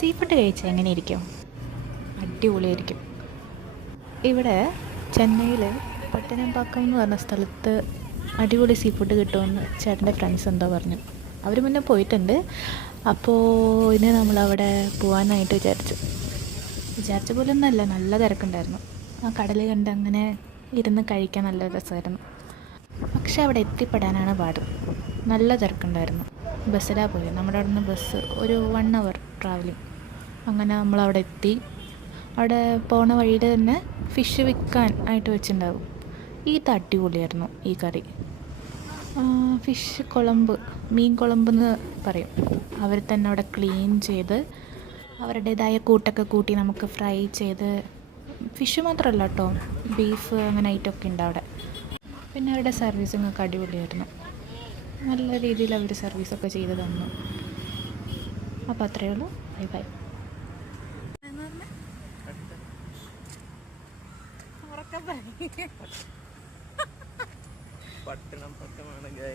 Sea food കഴിച്ചാൽ എങ്ങനെയിരിക്കും? അടിപൊളിയായിരിക്കും. ഇവിടെ ചെന്നൈയിൽ പട്ടണംപാക്കം എന്ന് പറഞ്ഞ സ്ഥലത്ത് അടിപൊളി സീ ഫുഡ് കിട്ടുമെന്ന് ചേട്ടൻ്റെ ഫ്രണ്ട്സ് എന്തോ പറഞ്ഞു. അവർ മുന്നേ പോയിട്ടുണ്ട്. അപ്പോൾ ഇന്ന് നമ്മളവിടെ പോകാനായിട്ട് വിചാരിച്ച പോലെ ഒന്നല്ല, നല്ല തിരക്കുണ്ടായിരുന്നു. ആ കടൽ കണ്ട് അങ്ങനെ ഇരുന്ന് കഴിക്കാൻ നല്ല രസമായിരുന്നു. പക്ഷെ അവിടെ എത്തിപ്പെടാനാണ് പാട്. നല്ല തിരക്കുണ്ടായിരുന്നു. ബസ്സിലാണ് പോയത്. നമ്മുടെ അവിടെ നിന്ന് ബസ് ഒരു 1 hour ട്രാവലിംഗ്. അങ്ങനെ നമ്മളവിടെ എത്തി. അവിടെ പോണ വഴിയിൽ തന്നെ ഫിഷ് വിൽക്കാൻ ആയിട്ട് വെച്ചിട്ടുണ്ടാകും. ഇത് അടിപൊളിയായിരുന്നു ഈ കറി. ഫിഷ് കുളമ്പ്, മീൻ കുളമ്പെന്ന് പറയും. അവർ തന്നെ അവിടെ ക്ലീൻ ചെയ്ത് അവരുടേതായ കൂട്ടൊക്കെ കൂട്ടി നമുക്ക് ഫ്രൈ ചെയ്ത്, ഫിഷ് മാത്രമല്ല കേട്ടോ, ബീഫ് അങ്ങനെ ഐറ്റമൊക്കെ ഉണ്ട് അവിടെ. പിന്നെ അവരുടെ സർവീസിങ്ങൊക്കെ അടിപൊളിയായിരുന്നു. നല്ല രീതിയിൽ അവർ സർവീസൊക്കെ ചെയ്ത് തന്നു. അപ്പോൾ അത്രയേ ഉള്ളൂ. Bye bye. ഉറക്കം